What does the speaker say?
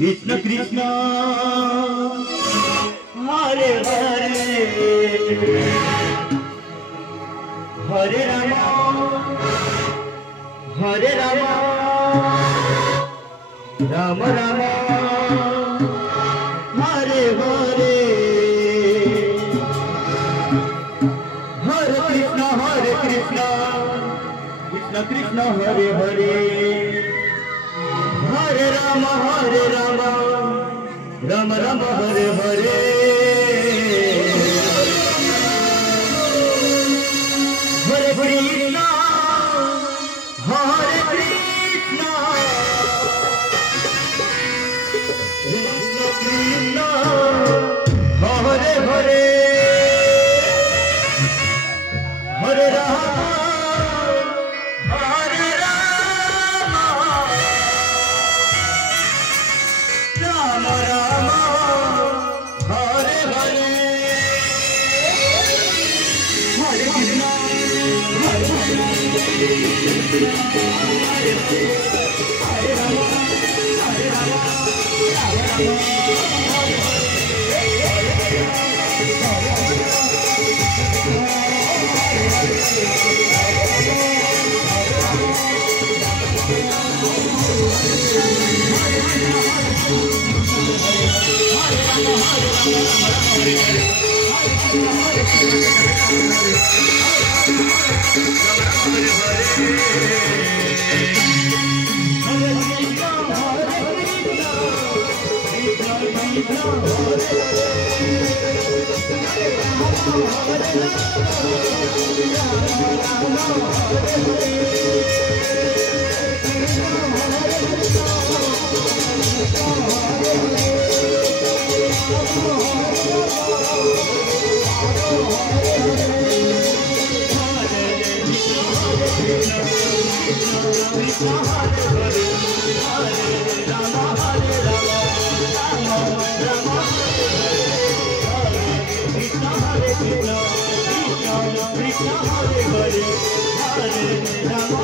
Krishna Krishna Hare Hare Hare Ram Ram Ram Hare Hare Hare Krishna Krishna Krishna Hare Hare Hare Ram Ram Ram Hare Hare Hare Krishna Krishna Hare Hare Hare Ram Ram Ram Hare Hare Hare Krishna Hare Hare Hare